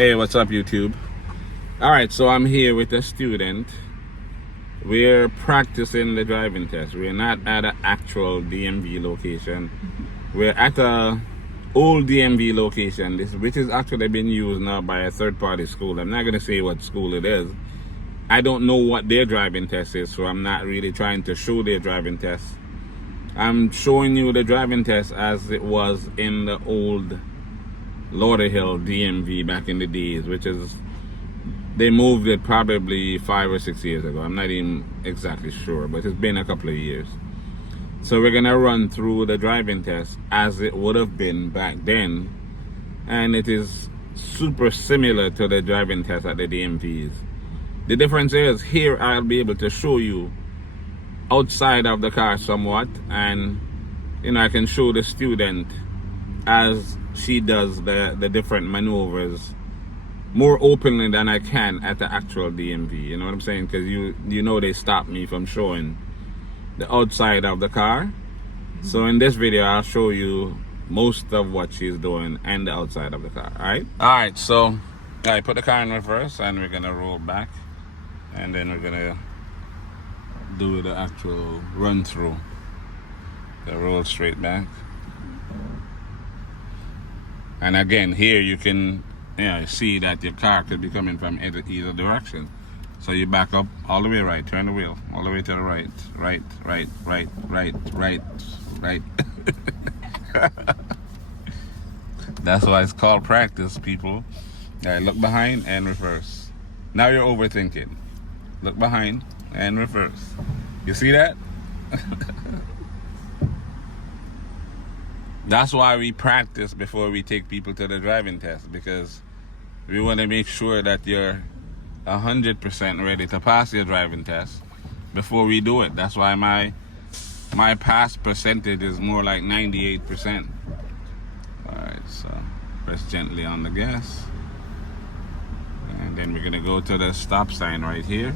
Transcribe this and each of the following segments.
Hey, what's up, YouTube? All right, so I'm here with a student. We're practicing the driving test. We're not at an actual DMV location. We're at a old DMV location, which is actually being used now by a third-party school. I'm not going to say what school it is. I don't know what their driving test is, so I'm not really trying to show their driving test. I'm showing you the driving test as it was in the old Lauderhill DMV back in the days, which is, they moved it probably 5 or 6 years ago. I'm not even exactly sure, but it's been a couple of years. So we're gonna run through the driving test as it would have been back then, and it is super similar to the driving test at the DMVs. The difference is here I'll be able to show you outside of the car somewhat, and I can show the student as she does the different maneuvers more openly than I can at the actual DMV. You know what I'm saying? Because they stop me from showing the outside of the car. So in this video, I'll show you most of what she's doing and the outside of the car. All right, so I put the car in reverse and we're gonna roll back, and then we're gonna do the actual run through. The roll straight back. And again, here you can see that your car could be coming from either direction. So you back up all the way right, turn the wheel all the way to the right, right. That's why it's called practice, people. All right, look behind and reverse. Now you're overthinking. Look behind and reverse. You see that? That's why we practice before we take people to the driving test, because we want to make sure that you're 100% ready to pass your driving test before we do it. That's why my pass percentage is more like 98%. All right, so press gently on the gas, and then we're gonna go to the stop sign right here,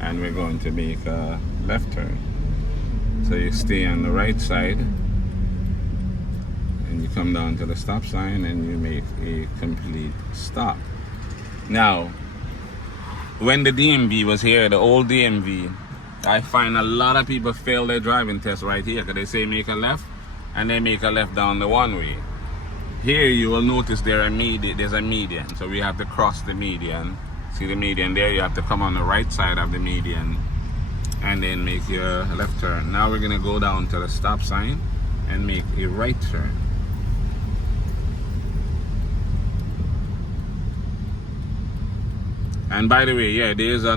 and we're going to make a left turn. So you stay on the right side, and you come down to the stop sign and you make a complete stop. Now, when the DMV was here, the old DMV, I find a lot of people fail their driving test right here, because they say make a left and they make a left down the one way. Here you will notice there's a median, so we have to cross the median. See the median there? You have to come on the right side of the median and then make your left turn. Now we're gonna go down to the stop sign and make a right turn. And by the way, yeah, there's a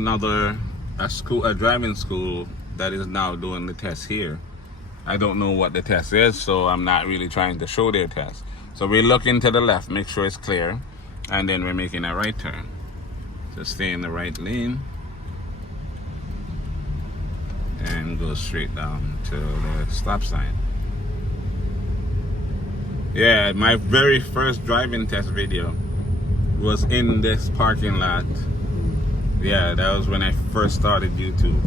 driving school that is now doing the test here. I don't know what the test is, so I'm not really trying to show their test. So we're looking to the left, make sure it's clear, and then we're making a right turn. So stay in the right lane and go straight down to the stop sign. Yeah, my very first driving test video was in this parking lot. Yeah, that was when I first started YouTube.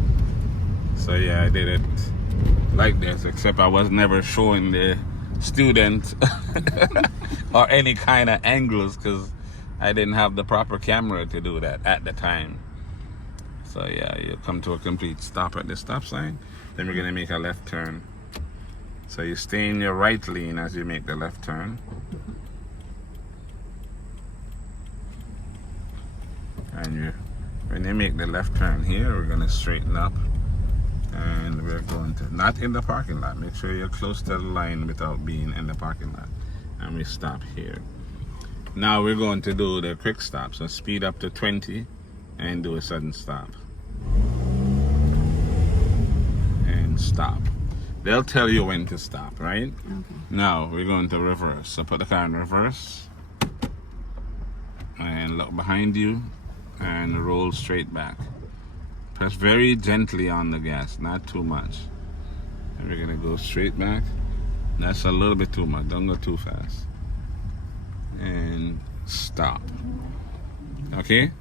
So yeah, I did it like this, except I was never showing the student or any kind of angles, because I didn't have the proper camera to do that at the time. So yeah, you come to a complete stop at the stop sign, then we're gonna make a left turn. So you stay in your right lane as you make the left turn. And when you make the left turn here, we're gonna straighten up, and we're going to, not in the parking lot, make sure you're close to the line without being in the parking lot, and we stop here. Now we're going to do the quick stop, so speed up to 20 and do a sudden stop. And stop. They'll tell you when to stop, right? Okay. Now we're going to reverse, so put the car in reverse and look behind you and roll straight back. Press very gently on the gas, not too much. And we're gonna go straight back. That's a little bit too much, don't go too fast. And stop. Okay?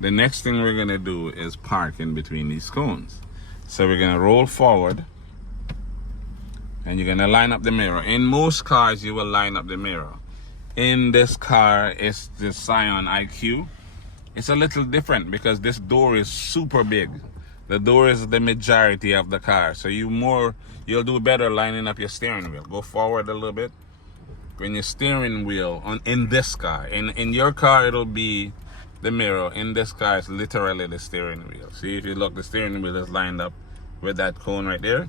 The next thing we're gonna do is park in between these cones. So we're gonna roll forward, and you're gonna line up the mirror. In most cars, you will line up the mirror. in this car is the Scion IQ. It's a little different because this door is super big. The door is the majority of the car. So you'll do better lining up your steering wheel. Go forward a little bit. When your steering wheel in this car, in your car it'll be the mirror. In this car it's literally the steering wheel. See, if you look, the steering wheel is lined up with that cone right there.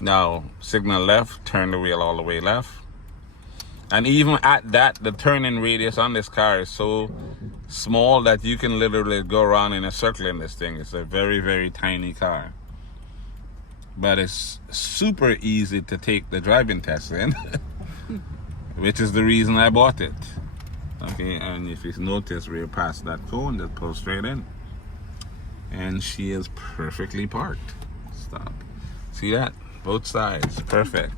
Now signal left, turn the wheel all the way left. And even at that, the turning radius on this car is so small that you can literally go around in a circle in this thing. It's a very, very tiny car. But it's super easy to take the driving test in, which is the reason I bought it. Okay, and if you notice, we're past that cone, just pull straight in. And she is perfectly parked. Stop. See that? Both sides, perfect.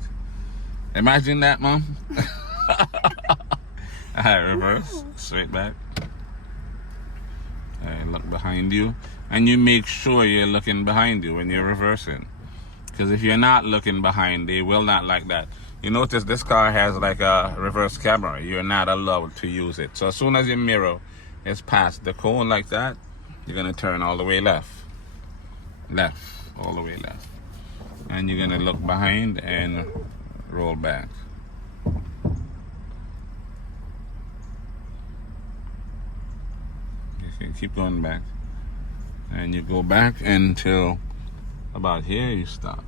Imagine that, Mom. Alright, reverse, straight back. Alright, look behind you. And you make sure you're looking behind you when you're reversing. Because if you're not looking behind, they will not like that. You notice this car has like a reverse camera. You're not allowed to use it. So as soon as your mirror is past the cone like that, you're going to turn all the way left. Left, all the way left. And you're going to look behind and roll back. Okay, keep going back. And you go back until about here, you stop.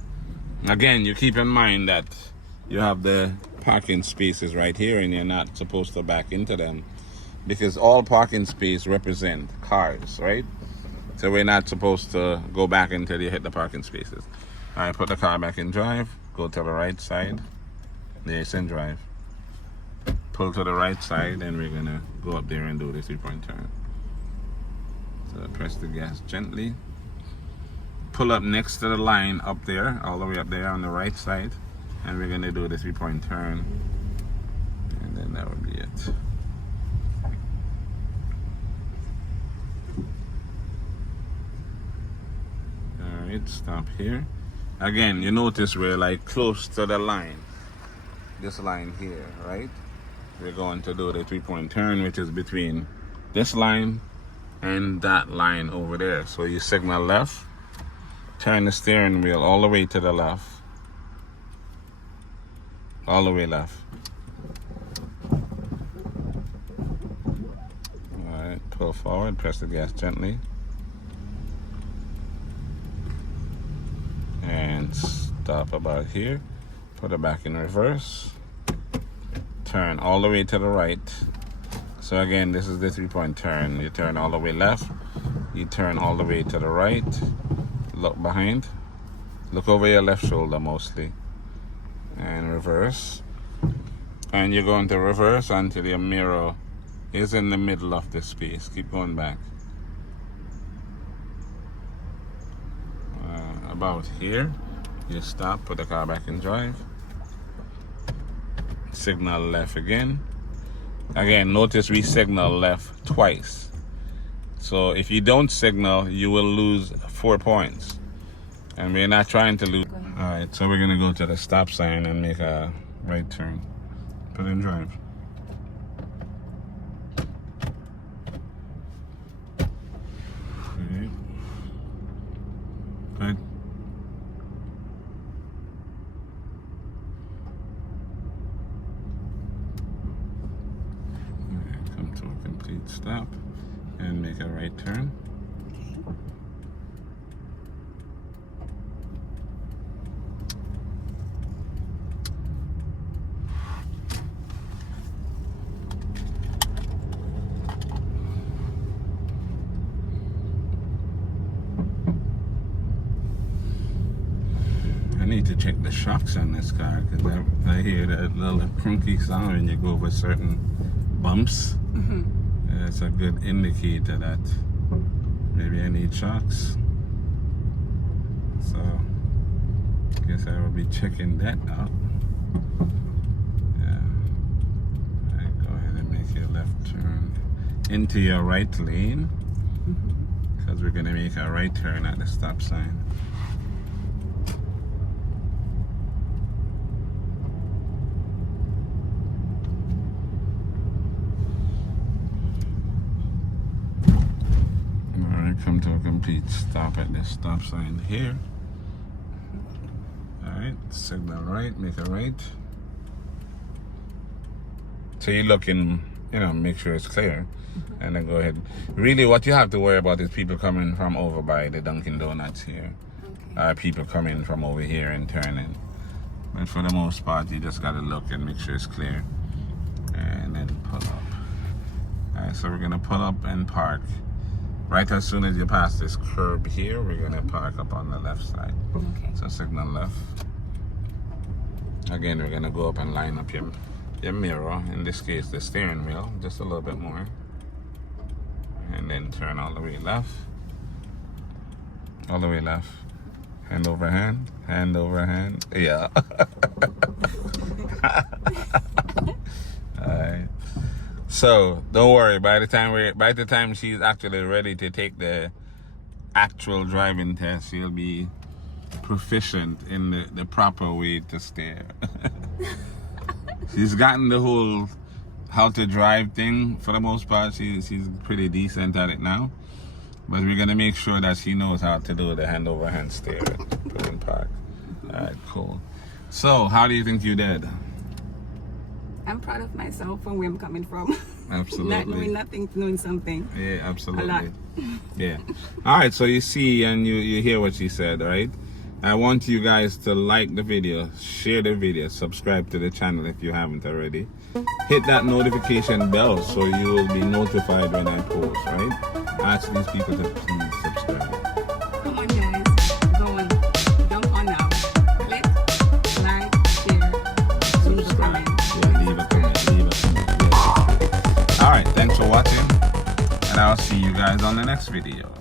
Again, you keep in mind that you have the parking spaces right here and you're not supposed to back into them because all parking space represent cars, right? So we're not supposed to go back until you hit the parking spaces. All right, put the car back in drive, go to the right side. There, it's in drive. Pull to the right side and we're gonna go up there and do the 3-point turn. So press the gas gently. Pull up next to the line up there, all the way up there on the right side. And we're gonna do the 3-point turn. And then that would be it. Alright, stop here. Again, you notice we're like close to the line. This line here, right? We're going to do the 3-point turn, which is between this line and that line over there. So you signal left, turn the steering wheel all the way to the left. All the way left. Alright, pull forward, press the gas gently. And stop about here. Put it back in reverse. Turn all the way to the right. So again, this is the 3-point turn. You turn all the way left. You turn all the way to the right. Look behind. Look over your left shoulder mostly. And reverse. And you're going to reverse until your mirror is in the middle of the space. Keep going back. About here. You stop, put the car back in drive. Signal left again. Again, notice we signal left twice. So if you don't signal, you will lose 4 points. And we're not trying to lose. Alright, so we're gonna go to the stop sign and make a right turn. Put in drive. Okay. Good. Come to a complete stop and make a right turn. I need to check the shocks on this car because I hear that little crunky sound when you go over certain bumps. It's a good indicator that maybe I need shocks. So I guess I will be checking that out. Yeah. Alright, go ahead and make your left turn into your right lane because we're going to make a right turn at the stop sign. come to a complete stop at this stop sign here. Alright, signal right, make a right. So you look in, make sure it's clear. And then go ahead. Really, what you have to worry about is people coming from over by the Dunkin' Donuts here. Okay. People coming from over here and turning. But for the most part, you just gotta look and make sure it's clear. And then pull up. Alright, so we're gonna pull up and park. Right as soon as you pass this curb here, we're gonna park up on the left side. Okay. So signal left. Again, we're gonna go up and line up your mirror, in this case the steering wheel, just a little bit more. And then turn all the way left. All the way left. Hand over hand. Hand over hand. Yeah. Alright. So don't worry, by the time she's actually ready to take the actual driving test, she'll be proficient in the proper way to steer. She's gotten the whole how to drive thing for the most part. She's pretty decent at it now. But we're gonna make sure that she knows how to do the hand over hand steer at Prison Park. Alright, cool. So how do you think you did? I'm proud of myself from where I'm coming from. Absolutely. Not knowing nothing, knowing something. Yeah, absolutely. A lot. Yeah. Alright, so you see and you hear what she said, right? I want you guys to like the video, share the video, subscribe to the channel if you haven't already. Hit that notification bell so you will be notified when I post, right? Ask these people to please subscribe. Come on guys, go on, jump on now. Click, like, share, leave a comment. Yeah, leave a comment. Yeah. Alright, thanks for watching. And I'll see you guys on the next video.